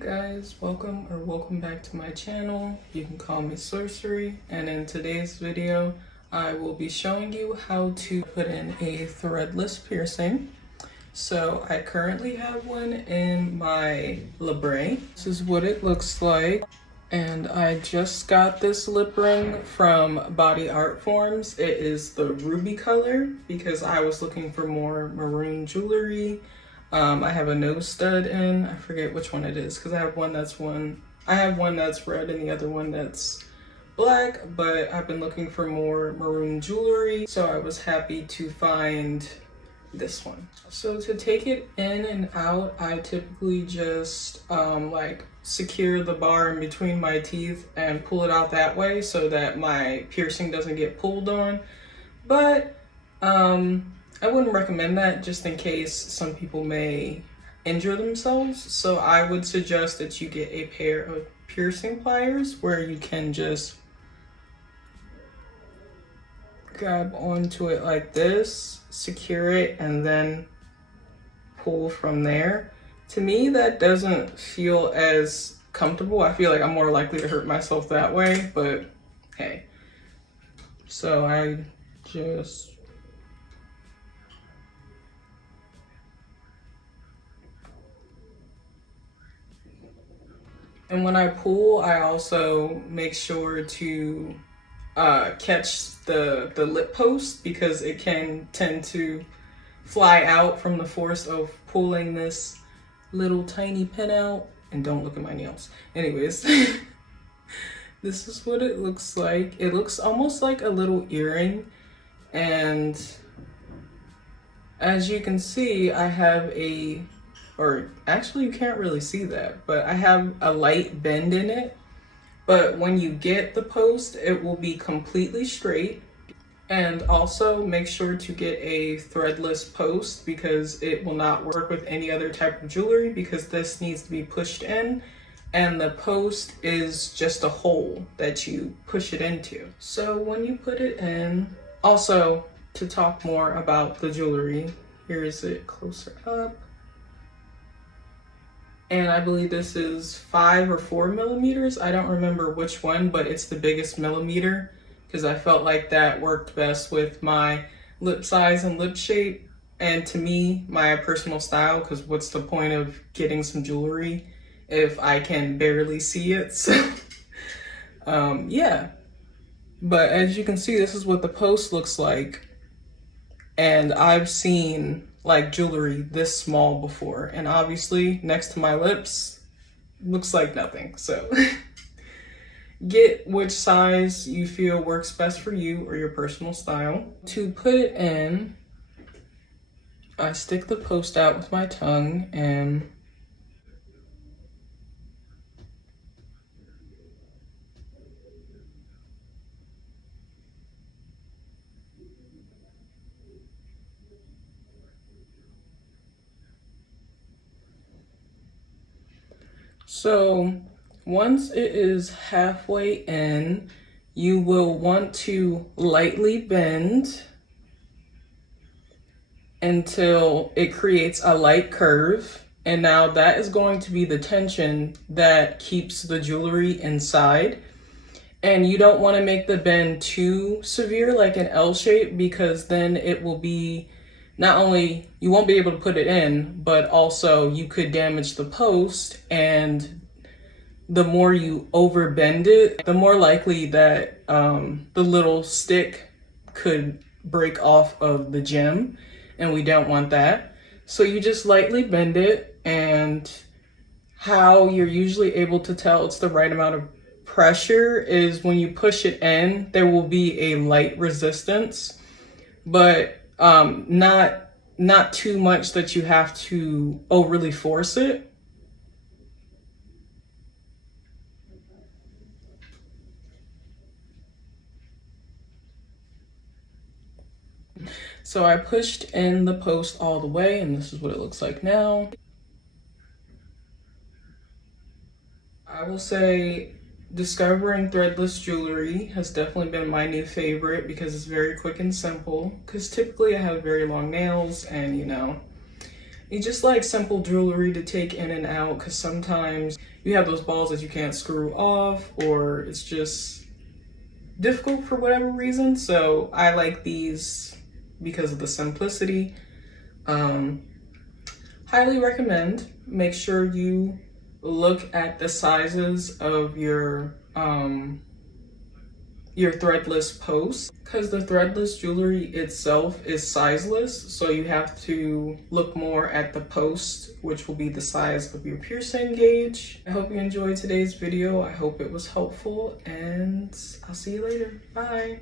Guys, welcome back to my channel. You can call me Sorcery, and in today's video I will be showing you how to put in a threadless piercing. So I currently have one in my labrae. This is what it looks like, and I just got this lip ring from Bodyartforms. It is the ruby color because I was looking for more maroon jewelry. I have a nose stud in, I forget which one it is because I have one that's red and the other one that's black, but I've been looking for more maroon jewelry, so I was happy to find this one. So to take it in and out, I typically just like secure the bar in between my teeth and pull it out that way so that my piercing doesn't get pulled on. But I wouldn't recommend that just in case some people may injure themselves. So I would suggest that you get a pair of piercing pliers where you can just grab onto it like this, secure it, and then pull from there. To me, that doesn't feel as comfortable. I feel like I'm more likely to hurt myself that way, but hey. So I just and when I pull, I also make sure to catch the lip post because it can tend to fly out from the force of pulling this little tiny pin out. And don't look at my nails. Anyways, this is what it looks like. It looks almost like a little earring. And as you can see, I have or actually you can't really see that, but I have a light bend in it. But when you get the post, it will be completely straight. And also make sure to get a threadless post because it will not work with any other type of jewelry because this needs to be pushed in, and the post is just a hole that you push it into. So when you put it in, also to talk more about the jewelry, here is it closer up. And I believe this is 5 or 4 millimeters. I don't remember which one, but it's the biggest millimeter because I felt like that worked best with my lip size and lip shape. And to me, my personal style, because what's the point of getting some jewelry if I can barely see it? So, yeah. But as you can see, this is what the post looks like. And I've seen like jewelry this small before, and obviously next to my lips looks like nothing. So get which size you feel works best for you or your personal style. To put it in, I stick the post out with my tongue and so once it is halfway in, you will want to lightly bend until it creates a light curve. And now that is going to be the tension that keeps the jewelry inside. And you don't want to make the bend too severe, like an L shape, because then it will be not only you won't be able to put it in, but also you could damage the post. And the more you overbend it, the more likely that the little stick could break off of the gem, and we don't want that. So you just lightly bend it, and how you're usually able to tell it's the right amount of pressure is when you push it in, there will be a light resistance, but not too much that you have to overly force it. So I pushed in the post all the way, and this is what it looks like now. I will say discovering threadless jewelry has definitely been my new favorite because it's very quick and simple. Because typically I have very long nails, and you know, It's just like simple jewelry to take in and out, because sometimes you have those balls that you can't screw off, or it's just difficult for whatever reason. So I like these because of the simplicity. Highly recommend. Make sure you look at the sizes of your threadless posts, because the threadless jewelry itself is sizeless, so you have to look more at the post, which will be the size of your piercing gauge. I hope you enjoyed today's video. I hope it was helpful, and I'll see you later. Bye.